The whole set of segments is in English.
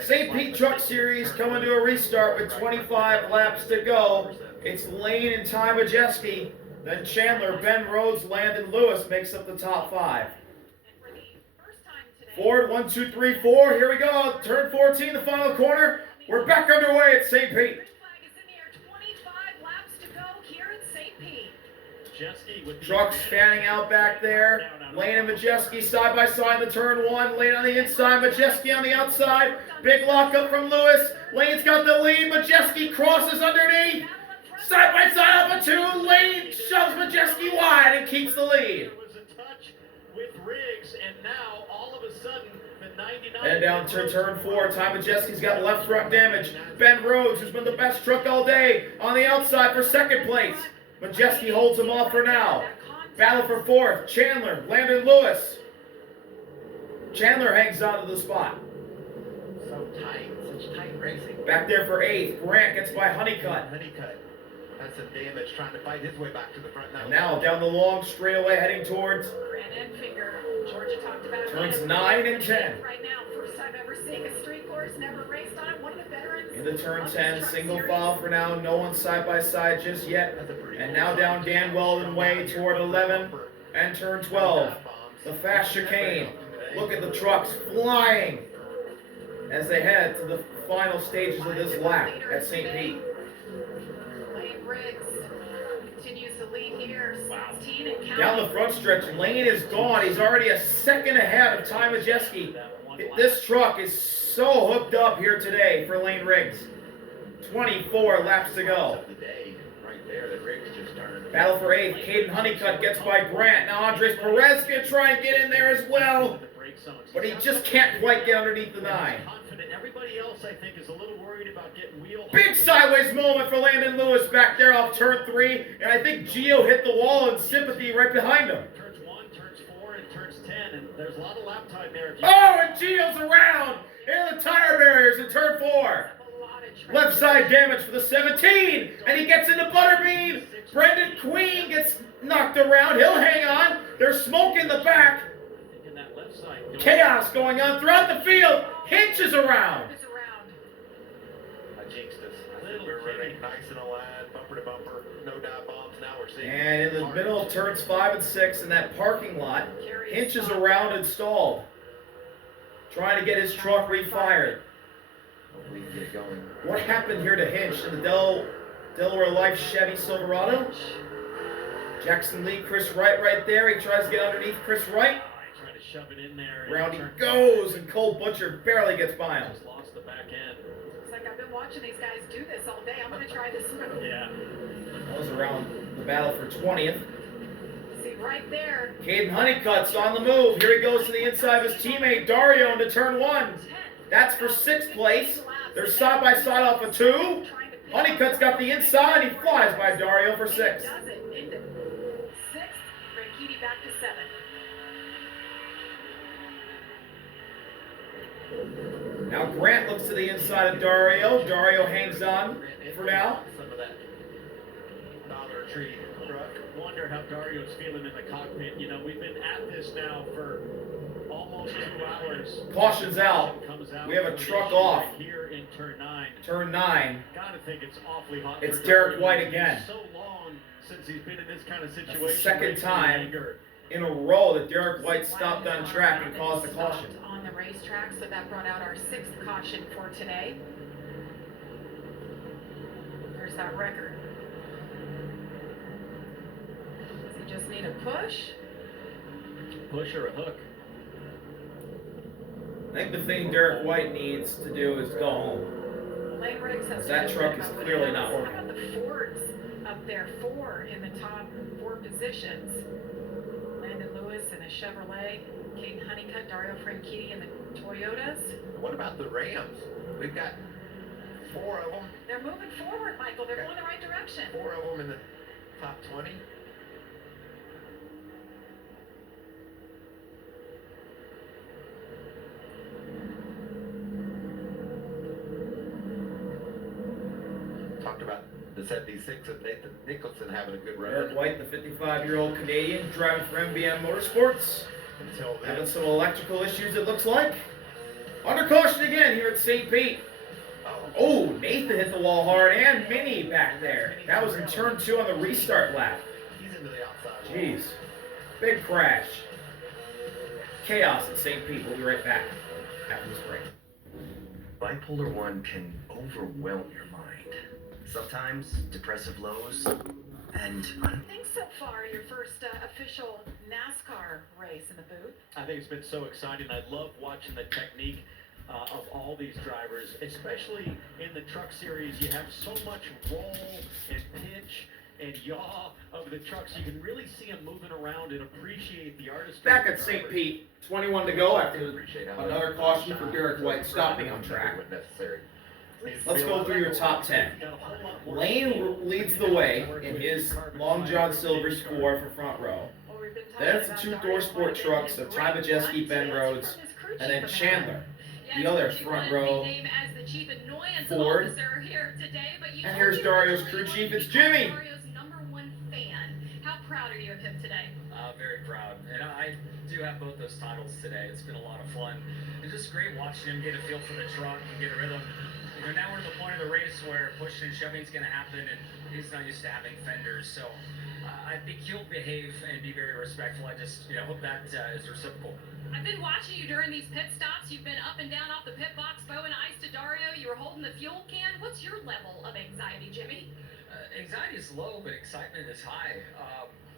St. Pete Truck Series coming to a restart with 25 laps to go. It's Layne and Majeski. Then Chandler, Ben Rhodes, Landon Lewis makes up the top 5. Forward, 1, 2, 3, 4. Here we go. Turn 14, the final corner. We're back underway at St. Pete. Trucks fanning out back there. Layne and Majeski side by side in the turn 1. Layne on the inside, Majeski on the outside. Big lockup from Lewis. Layne's got the lead. Majeski crosses underneath. Side by side up a 2. Layne shoves Majeski wide and keeps the lead. And down to turn 4. Majeski's got left front damage. Ben Rhodes, who's been the best truck all day, on the outside for second place. Majeski holds him off for now. Battle for 4th. Chandler, Landon Lewis. Chandler hangs on to the spot. So tight, such tight racing. Back there for 8th. Grant gets by Honeycutt. That's some damage, trying to fight his way back to the front now. And now down the long straightaway heading towards Grant and Finger. Georgia talked about turns 9 and 10. Right now, first time ever seeing a street course, never raced on it. One of the veterans. Into turn 10, single file for now. No one side by side just yet. And now down Dan Weldon way toward 11 and turn 12. The fast chicane. Look at the trucks flying as they head to the final stages of this lap at St. Pete. Continues to lead here. 16 and counting. Down the front stretch, Layne is gone. He's already a second ahead of Majeski. This truck is so hooked up here today for Layne Riggs. 24 laps to go. Battle for 8th. Caden Honeycutt gets by Grant. Now Andres Perez can try and get in there as well, but he just can't quite get underneath the 9. Everybody else, I think, is a little worried about getting wheel. Big sideways moment for Landon Lewis back there off turn 3, and I think Gio hit the wall in sympathy right behind him. Turns 1, turns 4, and turns 10, and there's a lot of lap time there. Oh, and Gio's around in the tire barriers in turn 4. Left side damage for the 17, and he gets into Butterbean. Brendan Queen gets knocked around. He'll hang on. There's smoke in the back. Chaos going on throughout the field. Hinch is around. I jinxed us. We're running nice and alive, bumper to bumper, no dive bombs. Now we're seeing. And in the middle of turns 5 and 6 in that parking lot, Hinch is around and stalled, trying to get his truck refired. We can get going. What happened here to Hinch in the Delaware Life Chevy Silverado? Jackson Lee, Chris Wright right there. He tries to get underneath Chris Wright. Shove it in there. Round he goes, and Cole Butcher barely gets by him. Just lost the back end. It's like I've been watching these guys do this all day. I'm going to try this one. Yeah. That was around the battle for 20th. See, right there. Caden Honeycutt's on the move. Here he goes to the inside of his teammate Dario into turn 1. That's for 6th place. They're side by side off of 2. Honeycutt's got the inside. He flies by Dario for 6th. Does it into 6th. Rankini back to 7. Now Grant looks to the inside of Dario. Dario hangs on for now. Some of that Dollar Tree truck. Wonder how Dario's feeling in the cockpit. You know, we've been at this now for almost 2 hours. Caution's out. We have a truck off. Here in turn 9. Turn 9. Gotta think it's awfully hot. It's Derek White again. So long since he's been in this kind of situation. That's the second time in a row that Derek White stopped on track and caused a caution. On the racetrack, so that brought out our 6th caution for today. There's that record. Does he just need a push? Push or a hook? I think the thing Derek White needs to do is go home. Layne Riggs has That truck is clearly not How working. about the Fords up there? 4 in the top 4 positions. Landon Lewis in a Chevrolet, Caden Honeycutt, Dario Franchitti in the Toyotas. What about the Rams? We've got 4 of them. They're moving forward, Michael. They're going the right direction. 4 of them in the top 20. Talked about the 76 of Nathan Nicholson having a good run. Derek White, the 55-year-old Canadian, driving for MBM Motorsports. until then. Having some electrical issues, it looks like. Under caution again here at St. Pete. Oh, Nathan hit the wall hard, and Minnie back there. That was in turn 2 on the restart lap. He's into the outside. Jeez. Big crash. Chaos at St. Pete. We'll be right back after this break. Bipolar 1 can overwhelm your mind. Sometimes depressive lows and Thanks so far, your first official NASCAR race in the booth. I think it's been so exciting. I love watching the technique of all these drivers, especially in the truck series. You have so much roll and pitch and yaw of the trucks. You can really see them moving around and appreciate the artistry. Back of at the St. drivers. Pete, 21 to go after another caution for Derek White stopping on track. Let's go through your top 10. Layne leads the way in his Long John Silver score for front row. Well, we've been Then it's talking the about two Dario Thor Sport Franchitti trucks and of Ty great Majeski, runs, Ben and Rhodes, it's from his crew and then chief Chandler. Yes, The other coach, you front wanted to be row, named as the chief annoyance Ford. officer here today, but you And told here's me Dario's originally crew you chief, wanted it's to become Jimmy. Dario's #1 fan. How proud are you of him today? Very proud. And I do have both those titles today. It's been a lot of fun. It's just great watching him get a feel for the truck and get a rhythm. You know, now we're at the point of the race where pushing and shoving is going to happen, and he's not used to having fenders. So I think he'll behave and be very respectful. I just, hope that is reciprocal. I've been watching you during these pit stops. You've been up and down off the pit box, bow and ice to Dario. You were holding the fuel can. What's your level of anxiety, Jimmy? Anxiety is low, but excitement is high.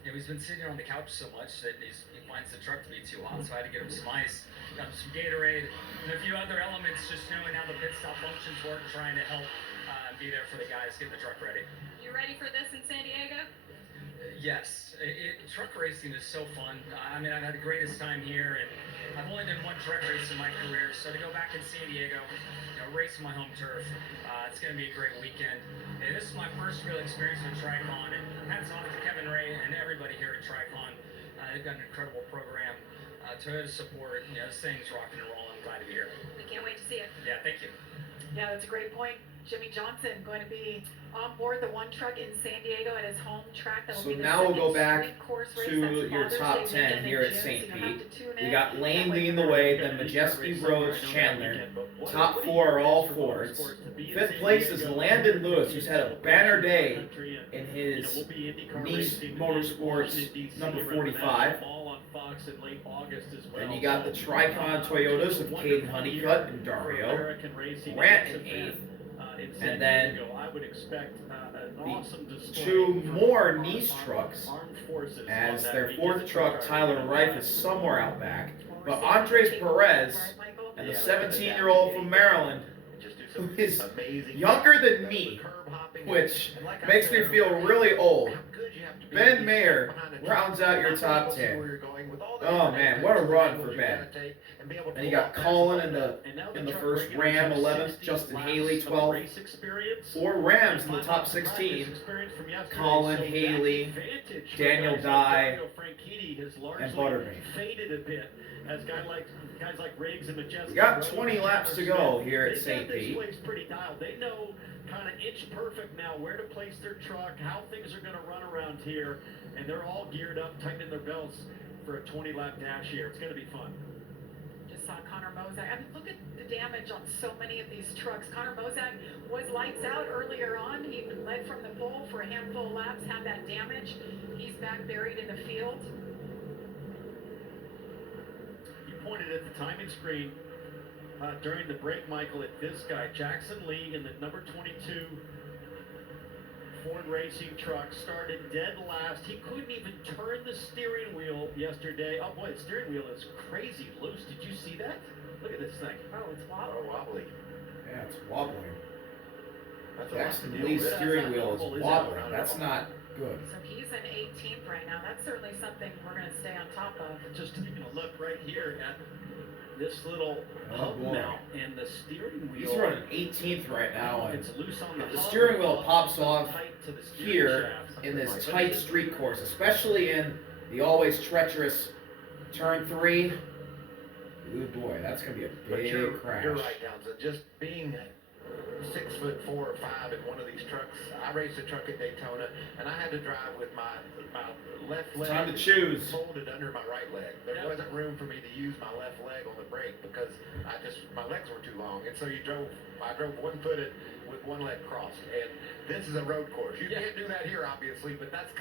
He's been sitting on the couch so much that he finds the truck to be too hot, so I had to get him some ice, got him some Gatorade, and a few other elements, just knowing how the pit stop functions work, trying to help be there for the guys, get the truck ready. You ready for this in San Diego? Yes, truck racing is so fun. I've had the greatest time here, and I've only done one truck race in my career, so to go back in San Diego, racing my home turf, it's going to be a great weekend. And this is my first real experience with Tricon, and hats off to Kevin Ray and everybody here at Tricon. They've got an incredible program. Toyota support, this thing's rocking and rolling. I'm glad to be here. We can't wait to see it. Yeah, thank you. Yeah, that's a great point. Jimmy Johnson going to be on board the one truck in San Diego at his home track. That'll So be the now we'll go second back street course race. to That's your Father's top Day 10 weekend in here at June, St. so you'll have Pete. to tune We in. got Layne That way leading the way, then Majeski, Rhodes, Chandler. Top 4 are all Fords. 5th place is Landon Lewis, who's had a banner day in his Nice Motorsports number 45. Then you got the Tricon Toyotas of Caden Honeycutt and Dario. Grant in 8th. And then the 2 more Nice trucks, as their 4th truck, Tyler Reif, is somewhere out back. But Andres Perez and the 17-year-old from Maryland, who is younger than me, which makes me feel really old. Ben Mayer rounds out your top 10. Oh man, what a run for Ben. Then you got Colin in the first Ram, 11th, Justin Haley, 12th. 4 Rams in the top 16. Colin, Haley, Daniel Dye, and Butterbean. As guys like Riggs and Majeski. We got 20 laps to go here at St. This Pete. place pretty dialed. They know kind of inch perfect now where to place their truck, how things are going to run around here, and they're all geared up, tightening their belts for a 20-lap dash here. It's going to be fun. Just saw Connor Mozak. Look at the damage on so many of these trucks. Connor Mozak was lights out earlier on. He led from the pole for a handful of laps, had that damage. He's back buried in the field. Pointed at the timing screen during the break, Michael, at this guy, Jackson Lee, in the number 22 Ford Racing truck, started dead last. He couldn't even turn the steering wheel yesterday. Oh boy, the steering wheel is crazy loose. Did you see that? Look at this thing. Oh, it's wobbly. Wobbly. Yeah, it's wobbling. That's a lot to Jackson deal Lee's with. steering wheel is Is that wobbling. right? That's not good. So he's in 18th right now. That's certainly something we're going to stay on top of. Just taking a look right here at this little Oh, hub boy. mount and the steering wheel. He's running 18th right now, and It's loose on the if the hub, steering wheel it's pops off tight to the steering here shaft. in this tight street course, especially in the always treacherous turn 3. Ooh boy, that's gonna be a But big you're crash. right, Townsend. Just being 6'4" or 5" in one of these trucks. I raced a truck at Daytona, and I had to drive with my left leg Time to choose. folded under my right leg. There wasn't room for me to use my left leg on the brake because my legs were too long, and so I drove one-footed with one leg crossed. And this is a road course. You can't do that here, obviously, but that's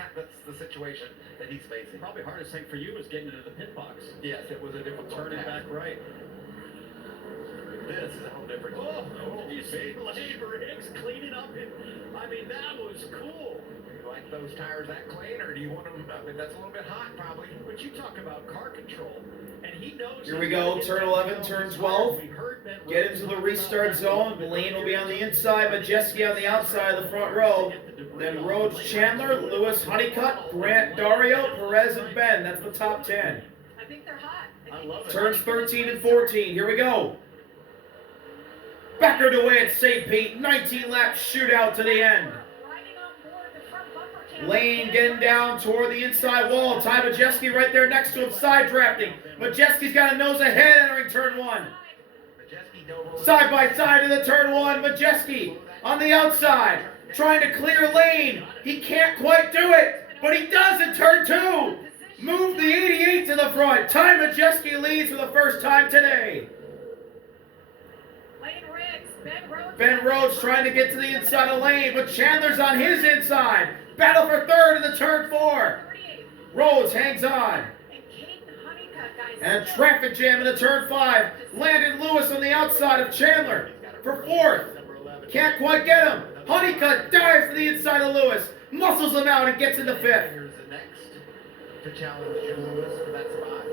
the situation that he's facing. Probably hardest thing for you was getting into the pit box. Yes, it was a difficult Turning task. back right. This is a whole different. Did you see Layne Riggs cleaning up? I mean, that was cool. You like those tires that clean, or do you want them? I mean, that's a little bit hot, probably. But you talk about car control, and he knows. Here we go, turn 11, turn 12. Get into the restart zone. Layne will be on the inside, Majeski on the outside of the front row. Then Rhodes, Chandler, Lewis, Honeycutt, Grant, Dario, Perez, and Ben. That's the top 10. I think they're hot. I love it. Turns 13 and 14. Here we go. Beckert away at St. Pete. 19-lap shootout to the end. Riding on board the front bumper cam. Lane getting down toward the inside wall. Ty Majeski right there next to him, side drafting. Majeski's got a nose ahead entering turn 1. Majeski dove over. Side by side to the turn 1. Majeski on the outside, trying to clear Lane. He can't quite do it, but he does in turn 2. Move the 88 to the front. Ty Majeski leads for the first time today. Layne Riggs, Ben Rhodes. Ben Rhodes trying to get to the inside of Lane, but Chandler's on his inside. Battle for third in the turn 4. 38. Rhodes hangs on. And Caden Honeycutt, guys. And a traffic jam in the turn 5. Landon Lewis on the outside of Chandler for 4th. Number 11. Can't quite get him. Honeycutt dives to the inside of Lewis, muscles him out and gets into 5th. Here's the next to challenge Lewis for that spot.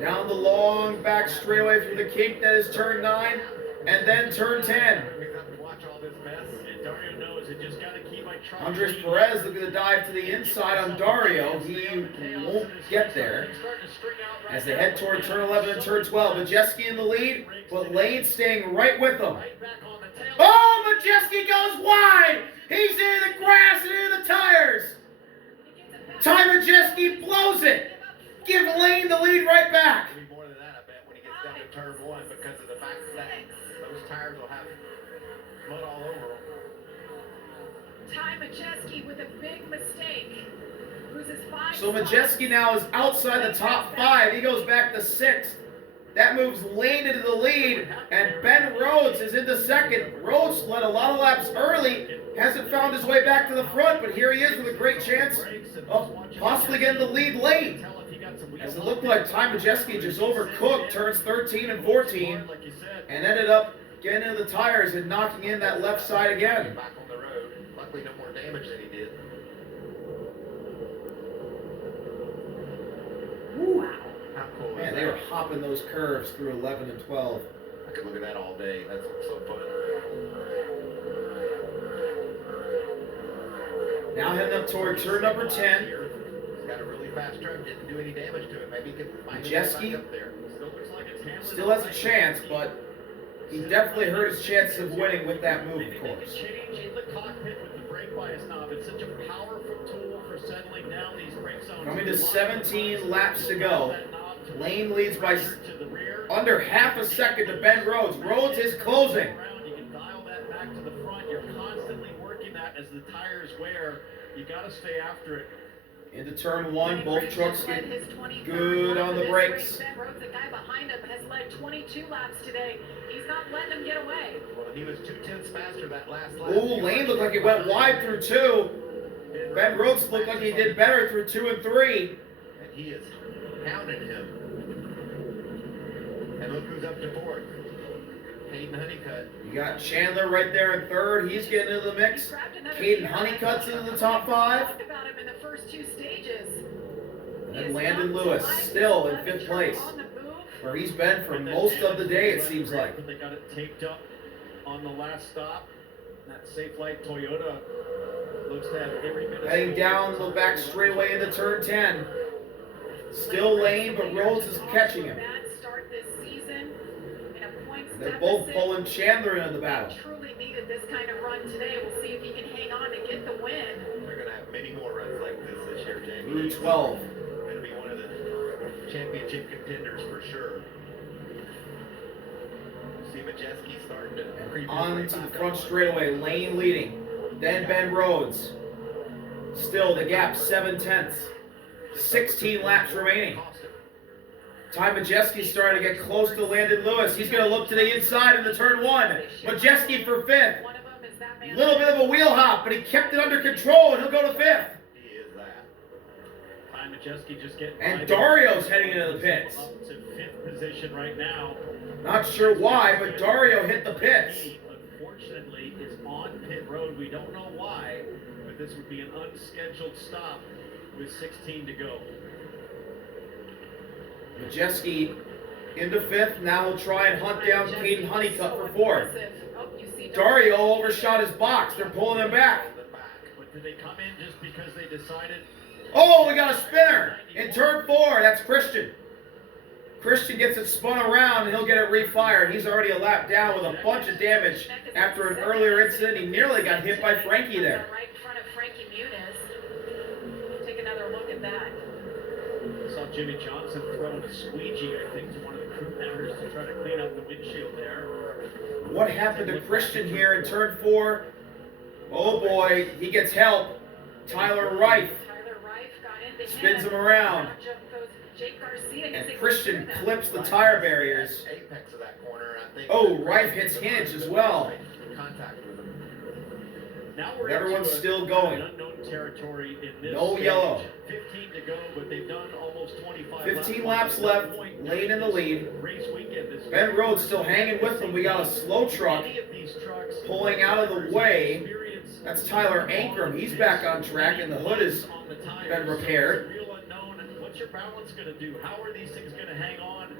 Down the long back straightaway through the kink that is turn 9, and then turn 10. We have to watch all this mess. And Dario knows it. Just got to keep my truck. Andres Perez looking to dive to the inside on Dario. He won't get there. As they head toward turn 11 and turn 12, Majeski in the lead, but Layne staying right with them. Oh, Majeski goes wide! He's into the grass and into the tires! Ty Majeski blows it! Give Layne the lead right back! It'll be more than that, I bet, when he gets down to turn 1 because of the fact that those tires will have mud all over them. Ty Majeski with a big mistake. Loses 5 So spots. Majeski now is outside the top 5. He goes back to 6th. That moves Layne into the lead, and Ben Rhodes is into 2nd. Rhodes led a lot of laps early, hasn't found his way back to the front, but here he is with a great chance of possibly getting the lead late. As it looked like Ty Majeski just overcooked turns 13 and 14, and ended up getting into the tires and knocking in that left side again. Back on the road. Luckily, no more damage than he did. Woo. How cool Man, is they that? were hopping those curves through 11 and 12. I could look at that all day. That's so fun. Now heading up toward turn number 10. He's got a really fast truck. Didn't do any damage to it. Maybe he could find his way Majeski back up there. still has a chance, but he definitely hurt his chances of winning with that move, of course. Change in the cockpit with the brake bias knob. It's such a powerful tool for settling down these brake zones. Coming to 17 laps to go. Layne leads by To the rear. under half a second to Ben Rhodes. Rhodes is closing. You can dial that back to the front. You're constantly working that as the tires wear. You got to stay after it. Into turn 1, both Riggs trucks has led get his 23rd good lap on of the this brakes. race. Ben Rhodes, the guy behind him, has led 22 laps today. He's not letting him get away. Well, he was 2/10 faster that last lap. Ooh, Layne looked like he went wide through 2. Ben Rhodes looked like he did better through 2 and 3. And he is pounding him. And look who's up to 4th. Caden Honeycutt. You got Chandler right there in 3rd. He's getting into the mix. He's grabbed another Caden gear. Honeycutt's I into the top 5. talked about him in the first 2 stages. And Landon Lewis still in 5th place, where he's been for most of the day, it seems like. But they got it taped up on the last stop. That Safe Light Toyota looks to have every minute. Heading down the back straightaway into turn 10. Still Layne, but Rhodes is catching him. Bad start this season in a points They're both deficit. pulling Chandler into the battle. Truly needed this kind of run today. We'll see if he can hang on and get the win. They're going to have many more runs like this year, Jamie. Through 12. Going to be one of the championship contenders for sure. See Majeski starting to creep On his to way the back front up. straightaway, Layne leading. Then Ben Rhodes. Still the gap 7/10. 16 laps remaining. Ty Majeski's starting to get close to Landon Lewis. He's going to look to the inside in the turn one. Majeski for fifth. One of them is that man. Little bit of a wheel hop, but he kept it under control, and he'll go to fifth. He is that. Ty Majeski just getting And by Dario's heading into the pits. Up to fifth position right now. Not sure why, but Dario hit the pits. He, unfortunately, is on pit road. We don't know why, but this would be an unscheduled stop with 16 to go. Majeski into fifth. Now he'll try and hunt down Caden Honeycutt for fourth. Oh, you see Dario overshot his box. They're pulling him back. But did they come in just because they decided? Oh, we got a spinner in turn four. That's Christian. Christian gets it spun around and he'll get it refired. He's already a lap down with a bunch of damage after an earlier incident. He nearly got hit by Frankie there. Right in front of Frankie Muniz. Take another look at that. Saw Jimmy Johnson throwing a squeegee, I think, to one of the crew members to try to clean up the windshield there. What happened to Christian here in turn four? Oh boy, he gets help. Tyler Reif Tyler Reif got in to spins him. him around. Now goes Jake Garcia. He's And able Christian to do that. clips the tire barriers. Apex of that corner, and I think Oh, Reif hits Hinch as well. Contact with him. Now we're Everyone's into still going. an unknown territory in this No stage. yellow. 15 to go, but they've done almost 25 15 laps left. Layne in the lead. Race weekend this Ben Rhodes still hanging with him. We got a slow truck Many of these trucks pulling out of the way. experience That's Tyler Ankrum. He's back on track, and the hood has on the tires. been repaired. So it's a real unknown. And what's your balance going to do? How are these things going to hang on?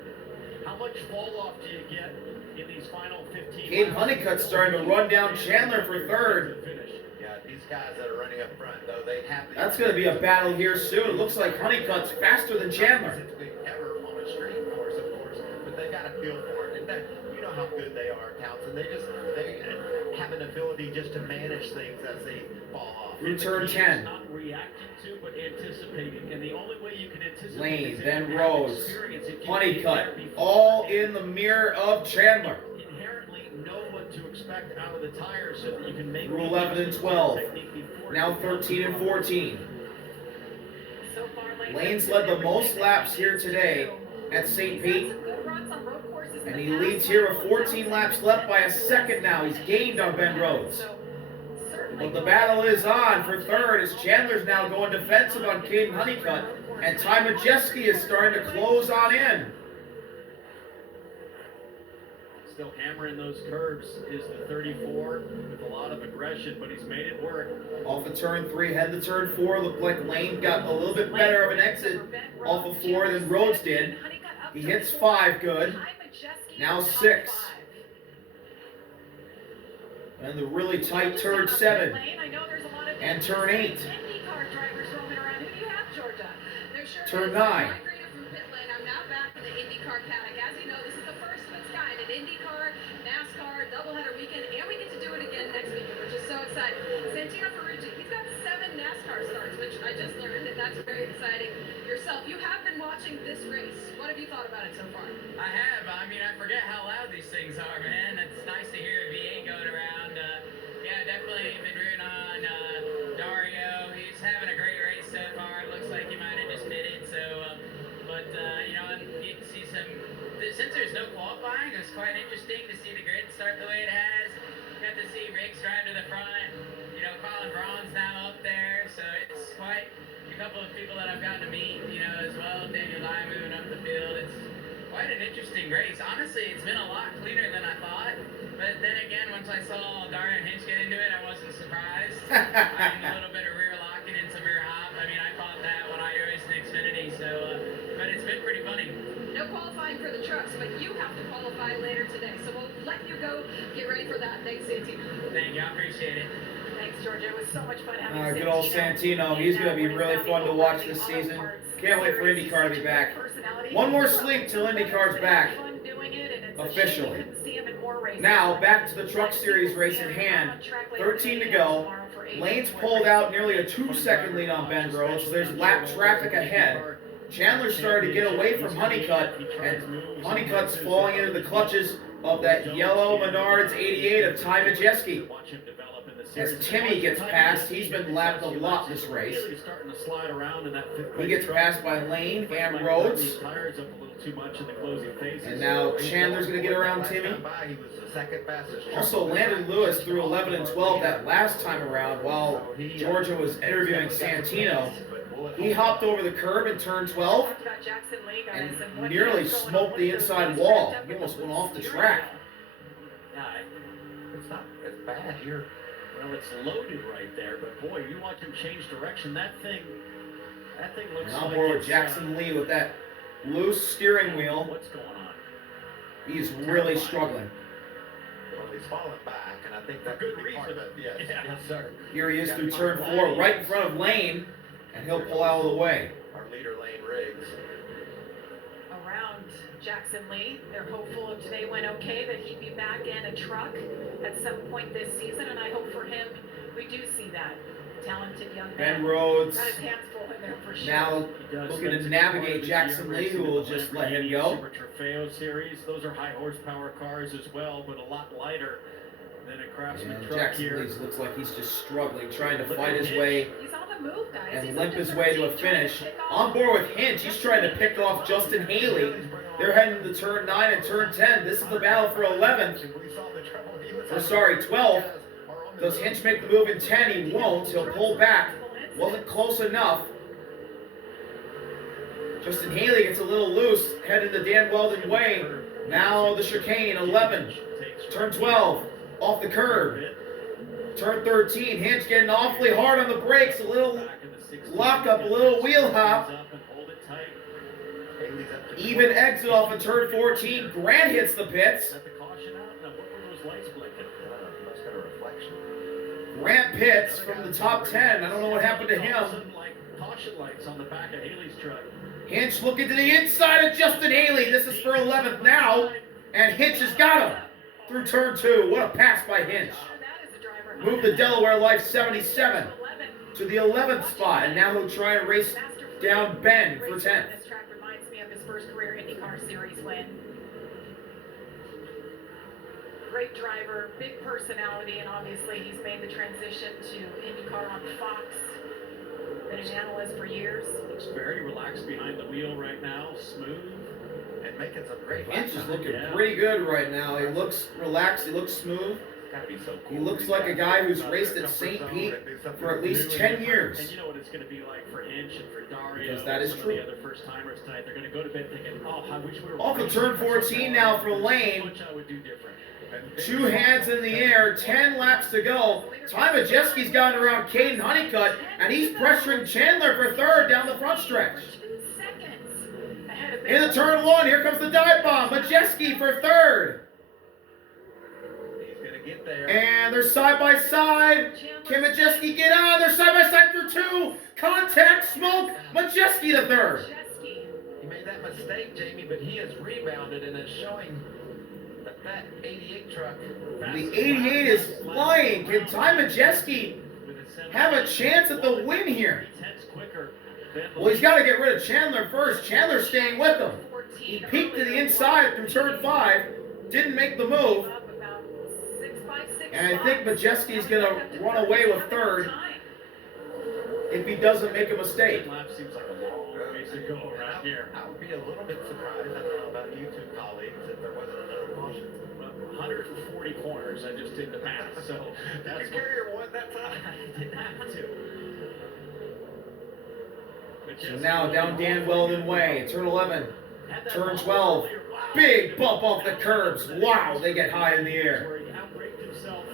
How much fall off do you get in these final 15 Caden laps? Honeycutt's starting to run down Chandler for third. Yeah, these guys that are running up front, though, they have the That's going to be a battle here soon. It looks like Honeycutt's faster than Chandler. Specifically ever on a street course, of course, but they got a feel for it. And that, you know how good they are, Townsend. They have an ability just to manage things as they fall off. Through turn 10. Not reacting to, but anticipating. And the only way you can anticipate Lane, is if then you have Rhodes, experience. If you Honeycutt, get there all before, in the mirror of Chandler. inherently know what to expect out of the tires so that you can make Through the 11 and adjustments 12. technique before Now you get 13 and 14. So far, Lane's led the most laps here today at St. Pete, and he leads here with 14 laps left by a second now. He's gained on Ben Rhodes. But the battle is on for third as Chandler's now going defensive on Caden Honeycutt, and Ty Majeski is starting to close on in. Still hammering those curves is the 34 with a lot of aggression, but he's made it work. Off of turn 3, head to turn 4. Looked like Layne got a little bit better of an exit off of 4 than Rhodes did. He hits 5 good. Now 6. And the really tight turn 7 and turn 8. Turn 9. I'm now back in the IndyCar paddock. As you know, this is the first of its kind, an IndyCar, NASCAR, doubleheader weekend, and we get to do it again next weekend, which is so exciting. Santino Ferrucci, he's got 7 NASCAR starts, which I just learned, and that's very exciting. Yourself, you have been watching this race. What have you thought about it so far? I have. I mean, I forget how loud these things are, man. It's nice to hear a V8 going around. Yeah, definitely been rooting on Dario. He's having a great race so far. It looks like he might have just made it. So, you know, and you can see since there's no qualifying, it was quite interesting to see the grid start the way it has. Got to see Riggs drive to the front. You know, Colin Braun's now up there. So it's quite a couple of people that I've gotten to meet, you know, as well. Daniel Layne moving up the field. It's quite an interesting race. Honestly, it's been a lot cleaner than I thought. But then again, once I saw Dario and Hinch get into it, I wasn't surprised. I mean, a little bit of rear locking and some rear hop. I mean, I caught that when I raced in Xfinity. So, but it's been pretty funny. No qualifying for the trucks, but you have to qualify later today. So we'll let you go get ready for that. Thanks, Santino. Thank you. I appreciate it. Thanks, Georgia. It was so much fun having Good old Santino. He's going to be really fun to watch this season. Can't wait for IndyCar to be back. One more sleep till IndyCar's back. Officially. Now, back to the Truck Series race in hand. 13 to go. Layne's pulled out nearly a 2-second lead on Ben Rhodes, so there's lap traffic ahead. Chandler started to get away from Honeycutt, and Honeycutt's falling into the clutches of that yellow Menards 88 of Ty Majeski. As Timmy gets passed, he's been lapped a lot this race. He gets passed by Layne and Rhodes. And now Chandler's going to get around Timmy. Also, Landon Lewis threw 11 and 12 that last time around while Georgia was interviewing Santino. He hopped over the curb in turn 12 and nearly smoked the inside wall. He almost went off the track. It's not as bad here. Well, it's loaded right there, but boy, you watch him change direction. That thing looks And on like board with it's, Jackson Lee with that loose steering wheel. What's going on? He's really struggling. Well, he's falling back, and I think that good could be part of it. Yes, Yeah. yes, sir. Here he is through turn 4, right in front of Layne, and he'll pull out of the way. Our leader, Layne Riggs. Around Jackson Lee, they're hopeful if today went okay that he'd be back in a truck at some point this season, and I hope for him we do see that talented young Ben man. Rhodes Got his hands full in there for sure. now He does looking to spend navigate some Jackson more Lee, this who year will racing just the let him Lamborghini go. Super Trofeo series. Those are high horsepower cars as well, but a lot lighter than a Craftsman And truck Jackson here. Lee looks like he's just struggling, trying to Look fight at his Hinch. way He's on the move, guys. and He's limp up his to way to a 13, trying to finish. pick off. On board with Hinch, he's trying to pick off Justin Haley. They're heading to turn 9 and turn 10. This is the battle for 11th. Or sorry, 12. Does Hinch make the move in 10? He won't. He'll pull back. Wasn't close enough. Justin Haley gets a little loose, heading the Dan Weldon way. Now the chicane, 11. Turn 12, off the curb. Turn 13, Hinch getting awfully hard on the brakes. A little lockup, a little wheel hop. Even exit off of turn 14. Grant hits the pits. Set the caution out. Now, what were those lights blinking? Must have a reflection. Grant pits from the top 10. I don't know what happened to him. Like caution lights on the back of Haley's truck. Hinch looking to the inside of Justin Haley. This is for 11th now. And Hinch has got him through turn 2. What a pass by Hinch. That is a driver. Move the Delaware Life 77 to the 11th spot. And now he'll try and race down Ben for 10th. This track reminds me of his first career IndyCar Series win. Great driver, big personality, and obviously he's made the transition to IndyCar on Fox. Been an analyst for years. Looks very relaxed behind the wheel right now. Smooth. And making some great Hinch is laps. looking Yeah. pretty good right now. He looks relaxed. He looks smooth. It's gotta be so cool. He looks like a guy who's raced at St. Pete for at least 10 years. And you know what it's going to be like for Hinch and for Dario. Because that is some true. of the other first timers tonight. They're going to go to bed thinking, oh, I wish we were Off of racing turn for 14 now for There's Layne. So much I would do different. 2 hands in the air, 10 laps to go. Ty Majeski's gotten around Caden Honeycutt, and he's pressuring Chandler for 3rd down the front stretch. 2 seconds ahead of In the turn 1, here comes the dive bomb. Majeski for 3rd. He's gonna get there. And they're side by side. Can Majeski get on? They're side by side through 2. Contact, smoke. Majeski to 3rd. Majeski. He made that mistake, Jamie, but he has rebounded and is showing that 88 truck. The 88 is flying. Can Ty Majeski have a chance at the win here? Well, he's got to get rid of Chandler first. Chandler's staying with him. He peeked to the inside through turn 5. Didn't make the move. Up about 6 by 6 And I think Majeski's going to run away with 3rd if he doesn't make a mistake. Lap seems like a long ways to go right here. I would be a little bit surprised, I don't know about you two colleagues, if there wasn't another caution. Well, 140 corners, I just did the math, so that's Did you carry your one that time? I didn't have to. So now down Dan Weldon Way, turn 11, turn 12, big bump off the curbs. Wow, they get high in the air. Where he outbraked himself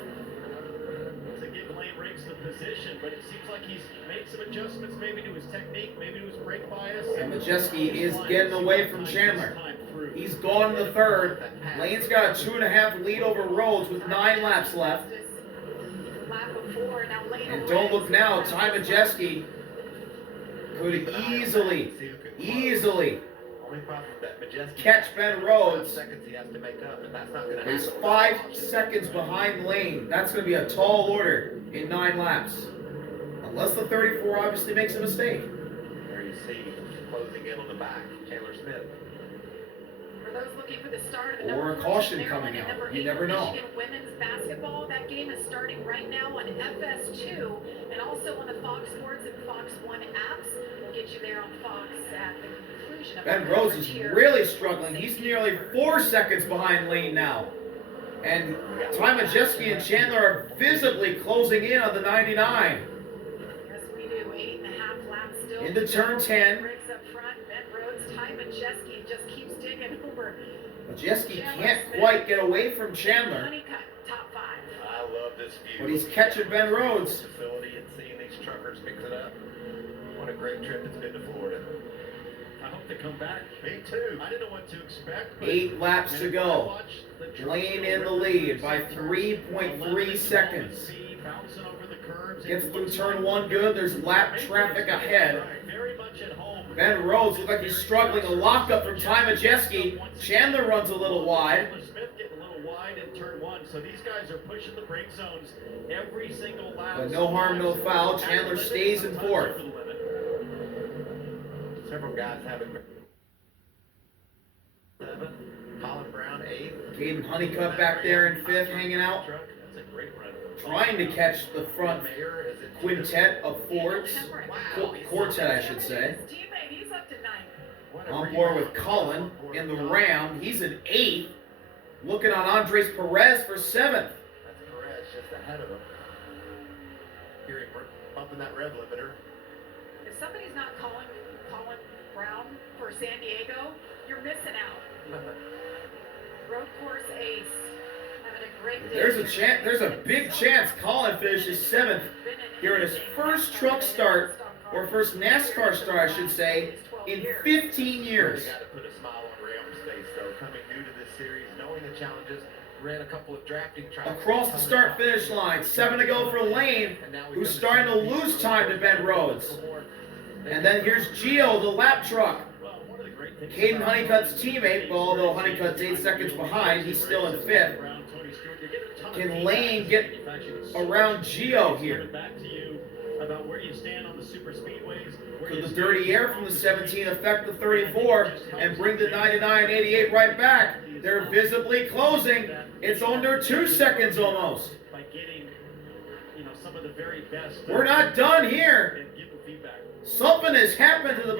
to give Layne Riggs the position, but it seems like he's made some adjustments, maybe to his technique, maybe to his brake bias. And Majeski is getting away from Chandler. He's gone in the 3rd. Layne's got a 2.5 lead over Rhodes with 9 laps left. And don't look now, Ty Majeski could easily Only problem that Majeski catch Ben Rhodes. seconds he has to make up, and that's not going to He's happen. 5 seconds behind Layne. That's going to be a tall order in 9 laps. Unless the 34 obviously makes a mistake. There you see closing in on the back, Taylor Smith. For those looking for the start of the Or a number caution 14 coming Maryland and out. number You 8 never know. Michigan women's basketball, that game is starting right now on FS2 and also on the Fox Sports and Fox One apps. We'll get you there on Fox at the conclusion of Ben our Rhodes coverage is here. really struggling. He's nearly 4 seconds behind Layne now. And Majeski and Chandler are visibly closing in on the 99. Yes, we do. 8.5 laps still. Into to turn go. 10. Briggs up front. Ben Rhodes, Majeski just keeps digging over. Majeski can't quite get away from Chandler. Honeycutt, top 5. I love this view. But he's catching Ben Rhodes. Facility and seeing these truckers mix it up. What a great trip it's been to Florida. I hope they come back. Me too. I didn't know what to expect. But 8 laps man, to when I go. watched the trucks Layne go in the over lead the by turns, 3.3 seconds. bouncing over the curbs. Gets It through looks turn like 1 good. There's lap traffic ahead. Very much at home. Ben Rhodes looks like he's struggling. A lockup from Majeski. Chandler runs a little wide. Taylor Smith getting a little wide in turn 1. So these guys are pushing the brake zones every single lap. But no harm, no foul. Chandler stays in 4th. Several guys having 7. Colin Brown 8. Caden Honeycutt back there in 5th, hanging out. That's a great run. Trying to catch the front Mayor is in quintet of Fords. Quartet, I should say. His teammate, he's up to 9. What a On board with Cullen in the Ram. He's in 8th. Looking on Andres Perez for 7th. That's Perez just ahead of him. Here he bumping that rev limiter. If somebody's not calling Colin Brown for San Diego, you're missing out. Road course ace. Having a great day. There's a big chance Colin finishes 7th here in his first truck start, or first NASCAR start, I should say, in 15 years. You got to put a smile on Ram's face, though. Coming new to this series, knowing the challenges, ran a couple of drafting tries. Across the start-finish line, 7 to go for Layne, who's starting to lose time to Ben Rhodes. And then here's Gio, the lap truck. Caden Honeycutt's teammate, but although Honeycutt's 8 seconds behind, he's still in 5th. Can Layne get around Gio here? Back to you about where you stand on the super speedways. Could the dirty air from the 17 affect the 34 and bring the 99-88 right back? They're visibly closing. It's under 2 seconds almost. By getting, some of the very best. We're not done here. And give them feedback. Something has happened to the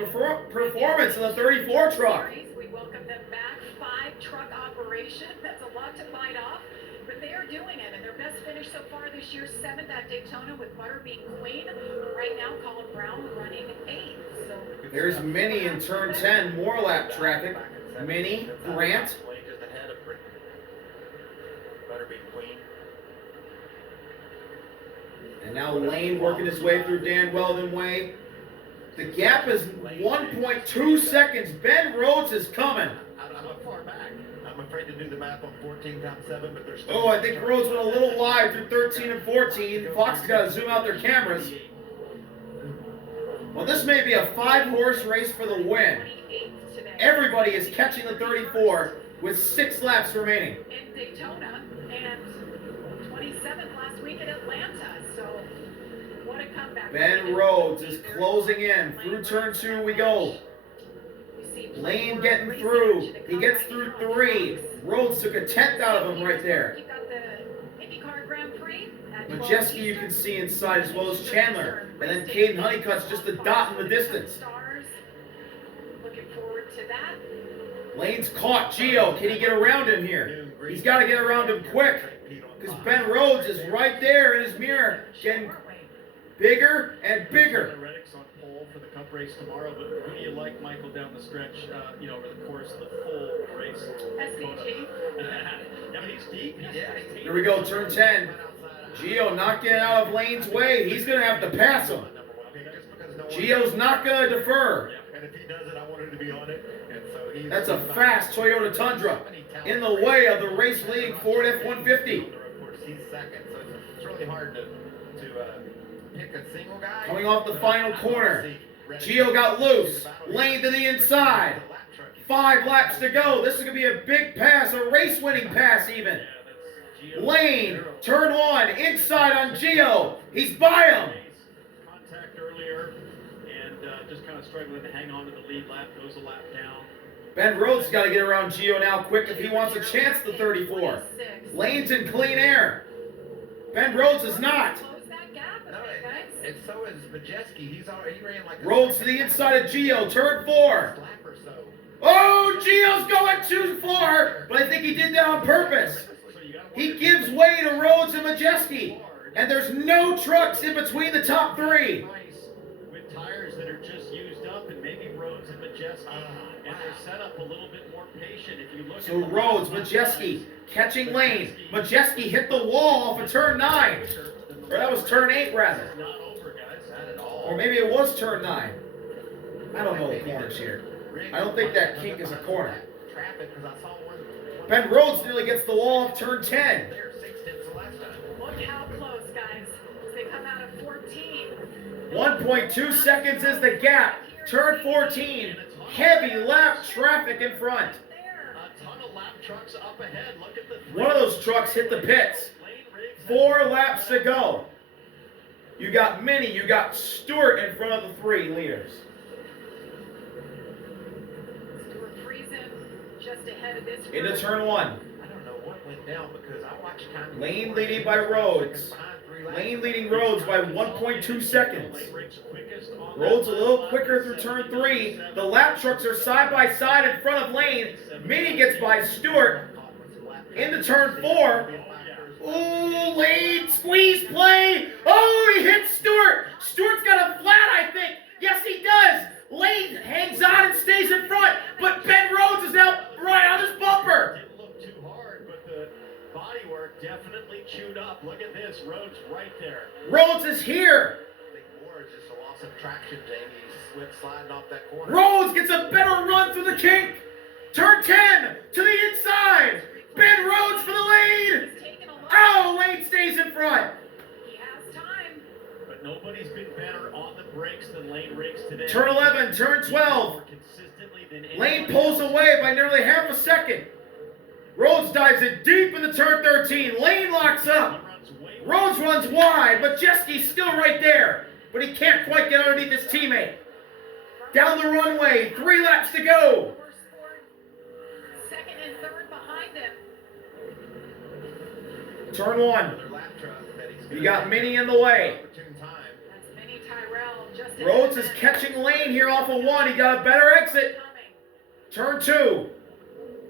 performance of the 34 truck. We welcome them back. 5 truck operation. That's a lot to bite off. But they are doing it, and their best finish so far this year, 7th at Daytona with Butter being queen. Right now, Colin Brown running 8th. So There's Minnie in turn 10, more lap traffic. Minnie, Grant. Layne just ahead of Butterbean Queen. And now Layne working his way through Dan Weldon Way. The gap is 1.2 seconds. Ben Rhodes is coming. I'm far back. I'm afraid to do the math on 14 times 7, but there's still... Oh, I think Rhodes went a little wide through 13 and 14. Fox has got to zoom out their cameras. Well, this may be a 5-horse race for the win. 28th today. Everybody is catching the 34 with 6 laps remaining. In Daytona and 27th last week in Atlanta. So what a comeback. Ben Rhodes is closing in. Through turn 2 we go. Layne getting through. He gets through 3. Rhodes took a 10th out of him right there. You got the IndyCar Grand Prix at Majeski you can see inside as well as Chandler. And then Caden Honeycutt's just a dot in the distance. Stars. Looking forward to that. Layne's caught Gio. Can he get around him here? He's got to get around him quick. Because Ben Rhodes is right there in his mirror, getting bigger and bigger. Reddick's on pole for the Cup race tomorrow, but who do you like, Michael, down the stretch, over the course of the full race? SVG. Yeah, but he's deep. Here we go, turn 10. Gio not getting out of Layne's way. He's going to have to pass him. Gio's not going to defer. And if he does it, I want him to be on it. And so he's... That's a fast Toyota Tundra in the way of the race-leading Ford F-150. He's second, so it's really hard to pick a single guy. Coming off the final corner. Gio got loose. Layne to the inside. 5 laps to go. This is going to be a big pass, a race-winning pass even. Layne, turn 1, inside on Gio. He's by him. Contact earlier and just kind of struggling to hang on to the lead lap, goes a lap down. Ben Rhodes got to get around Gio now quick if he wants a chance at the 34. Layne's in clean air. Ben Rhodes is not. Close that gap a No, bit, guys. and so is Majeski. He ran like a Rhodes to the inside of Gio, turn 4. lap or so. Oh, Gio's going too far, but I think he did that on purpose. So you gotta He wonder- gives way to Rhodes and Majeski, and there's no trucks in between the top 3. Price with tires that are just used up, and maybe Rhodes and Majeski, and they're set up a little bit more patient. If you look So at the Rhodes, last Majeski, catching Layne. Majeski hit the wall off of turn 9. Or that was turn 8, rather. It's not over, guys. Not at all. Or maybe it was turn 9. I don't know the corners here. I don't think that kink is a corner. Traffic, because I saw one. Ben Rhodes nearly gets the wall off turn 10. There, 6/10 the last time. Look how close, guys. They come out of 14. 1.2 seconds is the gap. Turn 14. Heavy lap traffic in front. There. A ton of lap trucks up ahead. Look at the One of those trucks hit the pits. Layne Riggs has- 4 laps to go. You got Minnie, you got Stewart in front of the 3 leaders. Stuart Friesen just ahead of this Into group. turn 1. I don't know what went down because I watched time. Layne leading by Rhodes. Layne leading Rhodes by 1.2 seconds. Layne Riggs quickest on Rhodes a that little lap. quicker through turn 3. The lap trucks are side by side in front of Layne. Minnie gets by Stewart. Into turn 4. Ooh, Layne squeeze play. Oh, he hits Stewart. Stewart's got a flat, I think. Yes, he does. Layne hangs on and stays in front. But Ben Rhodes is now right on his bumper. Didn't look too hard, but the bodywork definitely chewed up. Look at this. Rhodes right there. Rhodes is here. I think more is just a loss of traction, Jamie. He went sliding off that corner. Rhodes gets a better run through the kink. Turn 10 to the inside. Ben Rhodes for the lead. He's taken a lot. Oh, Layne stays in front. He has time. But nobody's been better on the brakes than Layne Riggs today. Turn 11, turn 12. More consistently than Layne anybody pulls else. away by nearly half a second. Rhodes dives in deep into turn 13. Layne locks He up. runs way Rhodes runs wide, but Majeski's still right there. But he can't quite get underneath his teammate. Down the runway, 3 laps to go. Motorsport, second and third behind him. Turn 1. Another lap truck that he's You got Minnie in the way. opportune time. That's Minnie Tyrell just ahead Rhodes of is him. catching Layne here off of 1. He got a better exit. Coming. Turn 2.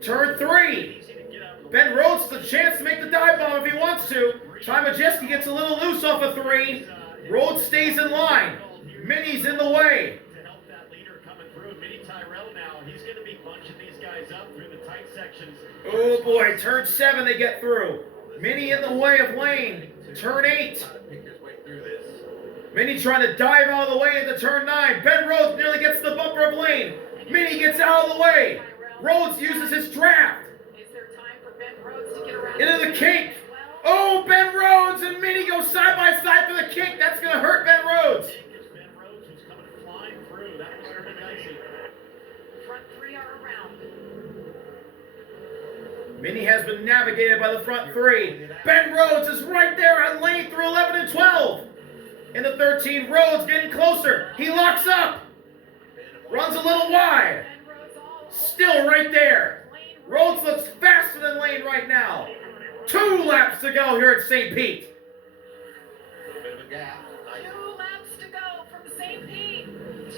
Turn 3. easy to get out of the Ben Rhodes has a chance to make the dive bomb if he wants to. Ty Majeski gets a little loose off of 3. Rhodes stays in line. Minnie's in the way. to help that leader coming through. Minnie Tyrell now, he's going to be bunching these guys up through the tight sections. Oh boy, turn 7 they get through. Minnie in the way of Layne. Turn 8. Trying to pick his way through this. Minnie trying to dive out of the way into turn 9. Ben Rhodes nearly gets the bumper of Layne. Minnie gets out of the way. Rhodes uses his draft. Is there time for Ben Rhodes to get around? Into the kink. Well, Oh, Ben Rhodes and Minnie go side by side for the kink. That's going to hurt Ben Rhodes. It's Ben Rhodes who's coming flying through. That was pretty dicey. front 3 are around. Minnie has been navigated by the front 3. Ben Rhodes is right there on Layne through 11 and 12. In the 13, Rhodes getting closer. He locks up. Runs a little wide. Ben Rhodes all Still right there. Layne Rhodes looks faster than Layne right now. 2 laps to go here at St. Pete. A little bit of a gap. Nice. 2 laps to go from St. Pete.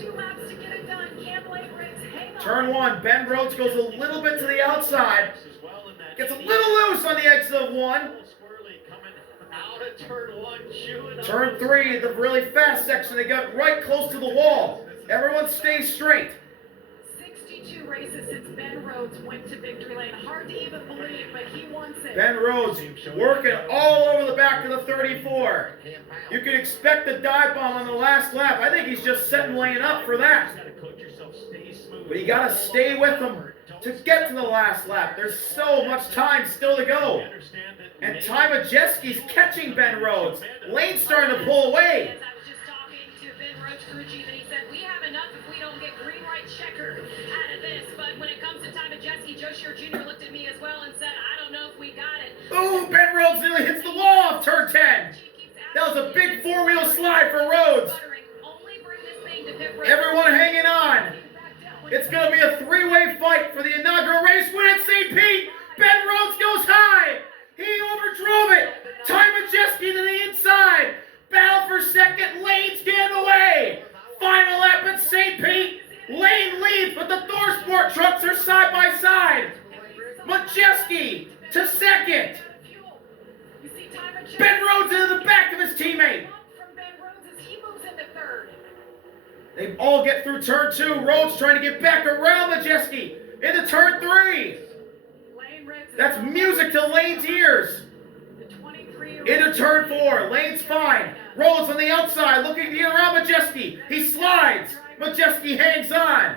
2 laps to get it done. Can Layne Riggs hang on? Turn 1, Ben Rhodes goes a little bit to the outside. As well in that Gets a 80. little loose on the exit of 1. Squirrely coming out of turn 1, chewing up. Turn 3, the really fast section, they got right close to the wall. Everyone stays straight. 62 races since Ben Rhodes went to victory lane. Hard to even believe, but he wants it. Ben Rhodes working all over the back of the 34. You can expect the dive bomb on the last lap. I think he's just setting Layne up for that. You gotta coach yourself, stay smooth. But you gotta stay with him to get to the last lap. There's so much time still to go. And Ty Majeski's catching Ben Rhodes. Layne's starting to pull away. As I was just talking to Ben Rhodes, crew chief, and he said, we have enough if we don't get green, white, checker out of this. But when it comes to Ty Majeski, Joe Shear Jr. looked at me as well and said, I don't know if we got it. Ooh, Ben Rhodes nearly hits the wall off turn 10. That was a big 4-wheel slide for Rhodes. Only bring this thing to Everyone hanging on. It's going to be a three-way fight for the inaugural race win at St. Pete. Ben Rhodes goes high. He overdrove it. Ty Majeski to the inside. Battle for second. Layne's getting away. Final lap at St. Pete. Layne leads, but the ThorSport trucks are side by side. Majeski to second. Ben Rhodes into the back of his teammate. They all get through turn 2. Rhodes trying to get back around Majeski into turn 3. That's music to Layne's ears. Into turn 4. Layne's fine. Rhodes on the outside looking to get around Majeski. He slides. Majeski hangs on.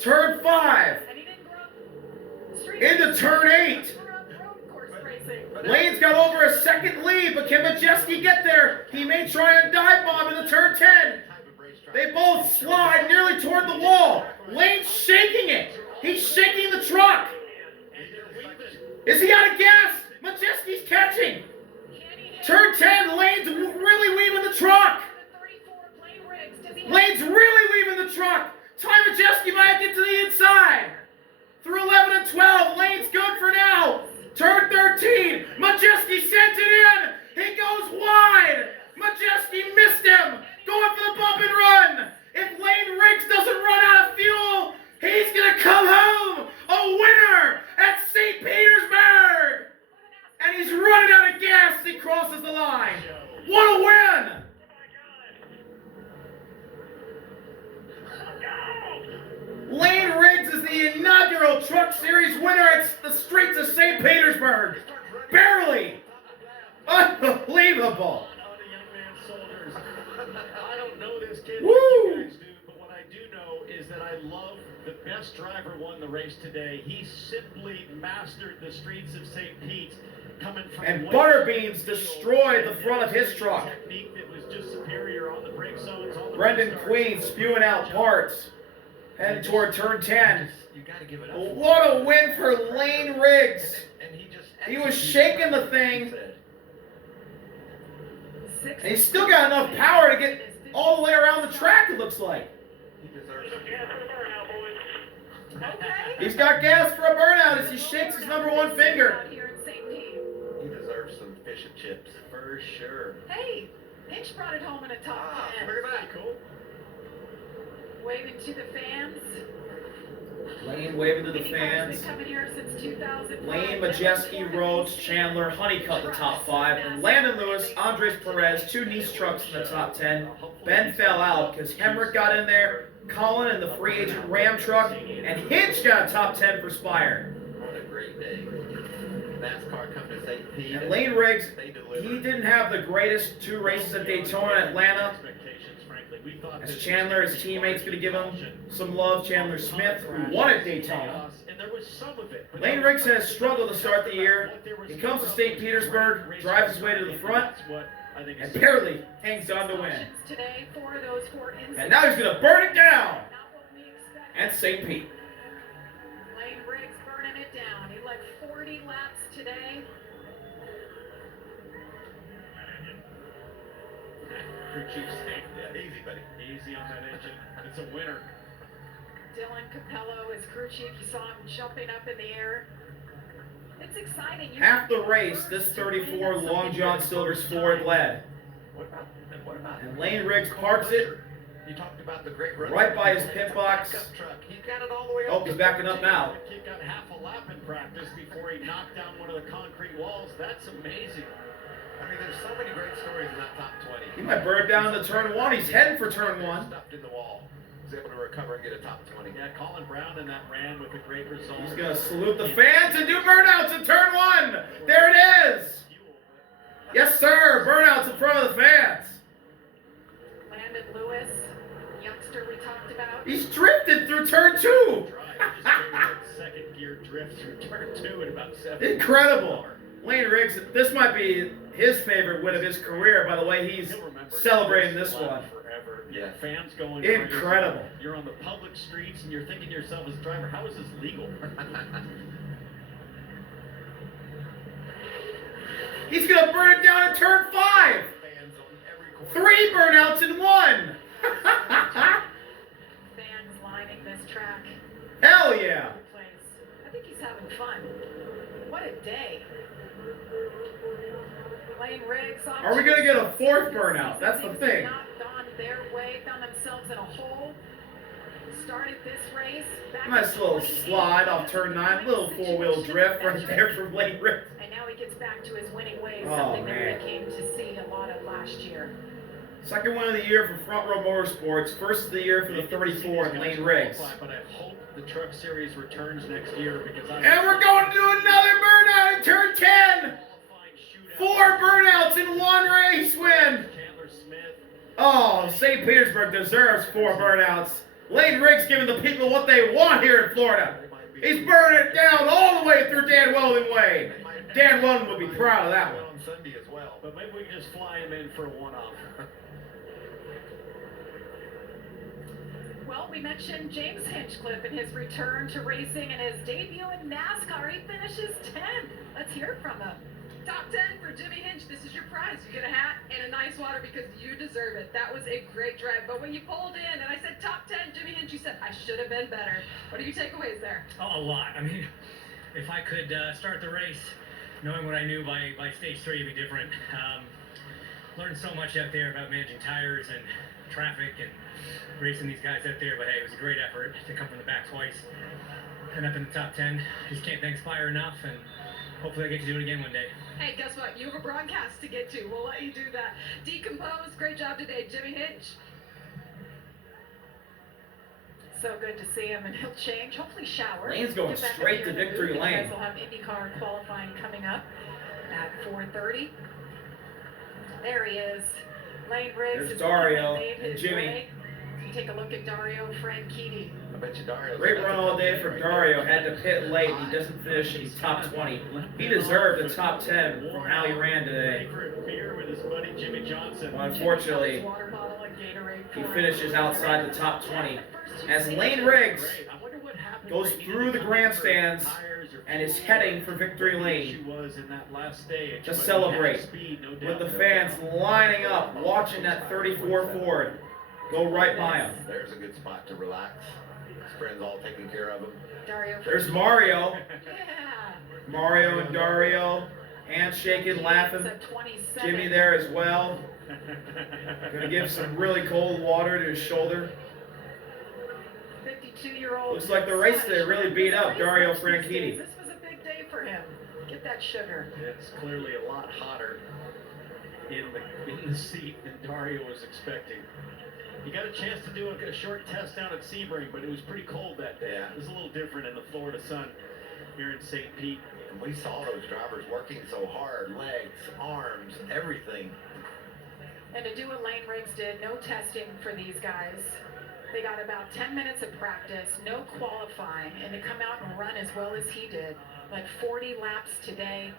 Turn 5. Into turn 8. Layne's got over a second lead, but can Majeski get there? He may try and dive bomb into turn 10. They both slide nearly toward the wall. Layne's shaking it. He's shaking the truck. Is he out of gas? Majeski's catching. Turn 10, Layne's really weaving the truck. Layne's really weaving the truck. Ty Majeski might get to the inside. Through 11 and 12, Layne's good for now. Turn 13, Majeski sends it in. He goes wide. Majeski missed him. Going for the bump and run. If Layne Riggs doesn't run out of fuel, he's going to come home a winner at St. Petersburg. And he's running out of gas as he crosses the line. What a win! Layne Riggs is the inaugural Truck Series winner at the streets of St. Petersburg. Barely. Unbelievable. I don't know this kid Woo! like you guys do, but what I do know is that I love the best driver won the race today. He simply mastered the streets of St. Pete, coming from And way Butterbeans destroyed the front of his truck. Technique that was just superior on the brake zones, on the Brendan restarts. Queen spewing out parts. Heading toward turn 10. You got to give it up. What a win for Layne Riggs. And he just He was shaking the thing. And he's still got enough power to get all the way around the track, it looks like. He deserves it. He's got gas for a burnout as he shakes his number 1 finger. He deserves some fish and chips. For sure. Hey, Hinch brought it home in a top 10. Look at that. Cool. Waving to the fans. Layne waving to the IndyCar's fans. been coming here since 2005. Layne, Majeski, Rhodes, Chandler, Honeycutt the top 5. And Landon Lewis, Andres Perez, 2 Nice trucks in the top 10. Ben fell out because Hemrick got in there, Colin in the free agent Ram truck, and Hinch got a top 10 for Spire. What a great day. NASCAR come to St. Pete. And Layne Riggs, They delivered. he didn't have the greatest 2 races at Daytona and Atlanta. As Chandler, his teammate's going to give him some love. Chandler Smith, who won at Daytona. Layne Riggs has struggled to start the year. He comes to St. Petersburg, drives his way to the front, and barely hangs on to win. And now he's going to burn it down at St. Pete. Layne Riggs burning it down. He led 40 laps today. Yeah, easy, buddy. Easy on that engine. It's a winner. Dylan Capello is crew chief. You saw him jumping up in the air. It's exciting. Half the race, this 34 Long John Silver's Ford led. What about And Layne Riggs parks it You talked about the great run. right by his pit box. Pickup truck. He's got it all the way Oh, up. he's backing up now. The kid got half a lap in practice before he knocked down one of the concrete walls. That's amazing. I mean, there's so many great stories in that top 20. He might burn it down to turn 1. He's heading for turn 1. Stuffed in the wall. Was able to recover and get a top 20. Yeah, Colin Brown in that ran with a great result. He's going to salute the fans and do burnouts in turn 1. There it is. Yes, sir. Burnouts in front of the fans. Landon Lewis, youngster we talked about. He's drifted through turn 2. Second gear drift through turn 2 in about 7. Incredible. Layne Riggs, this might be his favorite win of his career, by the way he's celebrating this one. Forever. Yeah. Fans going Incredible. crazy. You're on the public streets and you're thinking to yourself as a driver, how is this legal? He's going to burn it down in turn 5. Fans on every corner. 3 burnouts in 1. Fans lining this track. Hell yeah! Place. I think he's having fun. What a day. Layne Riggs. Are we gonna get a fourth burnout? That's the thing. Not gone their way. Found themselves in a hole. Started this race. Nice little slide off turn 9. Little four-wheel drift right there from Layne Riggs. And now he gets back to his winning ways. Oh, Something man. that we came to see a lot of last year. Second win of the year for Front Row Motorsports. First of the year for the 34 and Layne Riggs. But I hope the Truck Series returns next year because And we're going to do another burnout in turn 10. 4 burnouts in one race win. Oh, St. Petersburg deserves 4 burnouts. Layne Riggs giving the people what they want here in Florida. He's burning it down all the way through Dan Weldon Way. Dan Weldon would be proud of that one. On Sunday as well. But maybe we can just fly him in for a one-off. Well, we mentioned James Hinchcliffe and his return to racing and his debut in NASCAR. He finishes 10th. Let's hear from him. Top 10 for Jimmy Hinch. This is your prize. You get a hat and a nice water because you deserve it. That was a great drive. But when you pulled in and I said top 10, Jimmy Hinch, you said, I should have been better. What are your takeaways there? Oh, a lot. I mean, if I could start the race knowing what I knew by stage 3, it'd be different. Learned so much out there about managing tires and traffic and racing these guys out there. But hey, it was a great effort to come from the back twice and up in the top 10. Just can't thank Spire enough, and hopefully I get to do it again one day. Hey, guess what? You have a broadcast to get to. We'll let you do that. Decompose. Great job today, Jimmy Hinch. So good to see him, and he'll change, hopefully shower. Layne's going Get back up straight here to in the victory booth. lane. You guys will have IndyCar qualifying coming up at 4:30. There he is. Layne Riggs. There's has Dario made and his Jimmy. way. You take a look at Dario Franchitti. I bet you Dario. Great run all day from Dario. Had to pit late. He doesn't finish in the top 20. He deserved the top 10 from how he ran today. Beer with his buddy Jimmy Johnson. Well, unfortunately, Water bottle and Gatorade he for him. finishes outside the top 20. As Layne Riggs goes through the grandstands and is heading for victory lane to celebrate with the fans lining up, watching that 34 Ford go right by him. There's a good spot to relax. His friends all taking care of him. Dario There's Mario. Yeah. Mario and Dario handshaking, laughing. It's a 27. Jimmy there as well. Gonna give some really cold water to his shoulder. 52-year-old. Looks like the race today really beat up Dario Franchitti. This was a big day for him. Get that sugar. It's clearly a lot hotter in the seat than Dario was expecting. He got a chance to do a short test down at Sebring, but it was pretty cold that day. It was a little different in the Florida sun here in St. Pete. And we saw those drivers working so hard, legs, arms, everything. And to do what Layne Riggs did, no testing for these guys. They got about 10 minutes of practice, no qualifying, and to come out and run as well as he did. Like 40 laps today.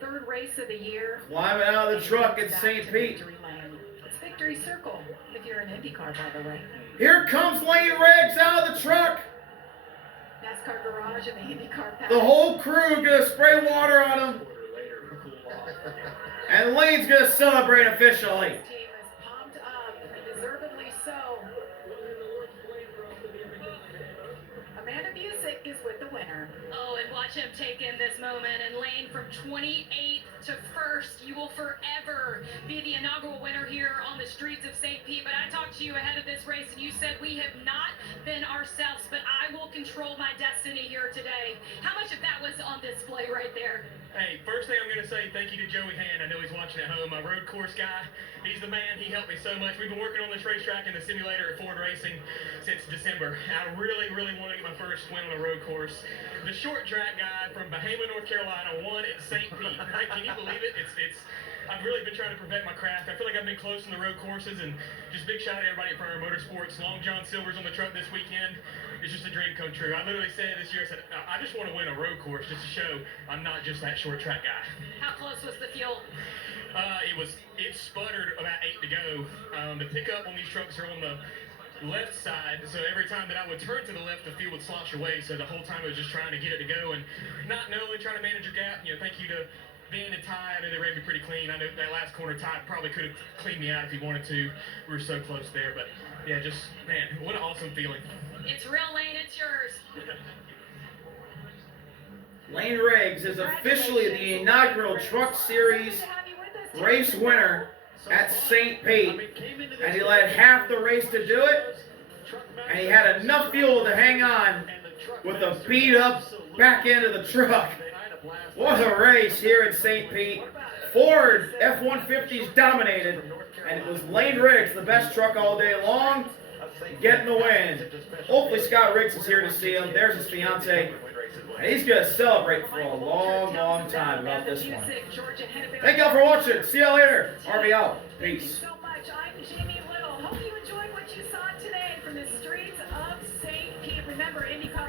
Third race of the year. Climbing out of the truck at Back St. to Pete. Victory Lane. It's Victory Circle if you're an IndyCar, by the way. Here comes Layne Riggs out of the truck. NASCAR garage and the IndyCar paddock. The whole crew gonna spray water on him. Quarter later, cool off. And Layne's gonna celebrate officially. His team is pumped up, and deservedly so. Amanda Music is with the winner. Oh, and watch him take in this moment. And Layne from 28th to 1st, you will forever be the inaugural winner here on the streets of St. Pete. But I talked to you ahead of this race, and you said we have not been ourselves, but I will control my destiny here today. How much of that was on display right there? Hey, first thing I'm going to say, thank you to Joey Hand. I know he's watching at home, my road course guy. He's the man. He helped me so much. We've been working on this racetrack in the simulator at Ford Racing since December. I really, really want to get my first win on a road course. The short track guy from Bahama, North Carolina, won at St. Pete. Right? Can you believe it? I've really been trying to perfect my craft. I feel like I've been close in the road courses, and just big shout out to everybody at Front Row Motorsports. Long John Silver's on the truck this weekend. It's just a dream come true. I literally said this year, I said, I just want to win a road course just to show I'm not just that short track guy. How close was the fuel? It sputtered about 8 to go. The pickup on these trucks are on the left side, so every time that I would turn to the left, the fuel would slosh away. So the whole time I was just trying to get it to go and not knowing, trying to manage your gap. Thank you to being a tie, I know they ran me pretty clean. I know that last corner tie probably could have cleaned me out if he wanted to. We were so close there, but yeah, just man, what an awesome feeling. It's real, Layne. It's yours. Layne Riggs is officially the inaugural Truck Series race winner at St. Pete, and he led half the race to do it, and he had enough fuel to hang on with a beat-up back end of the truck. What a race here at St. Pete. Ford F-150s dominated, and it was Layne Riggs, the best truck all day long, getting the win. Hopefully Scott Riggs is here to see him. There's his fiance. And he's going to celebrate for a long, long time about this one. Thank y'all for watching. See y'all later. RV out. Peace. So much. I'm Jamie Little. Hope you enjoyed what you saw today from the streets of St. Pete. Remember, IndyCar.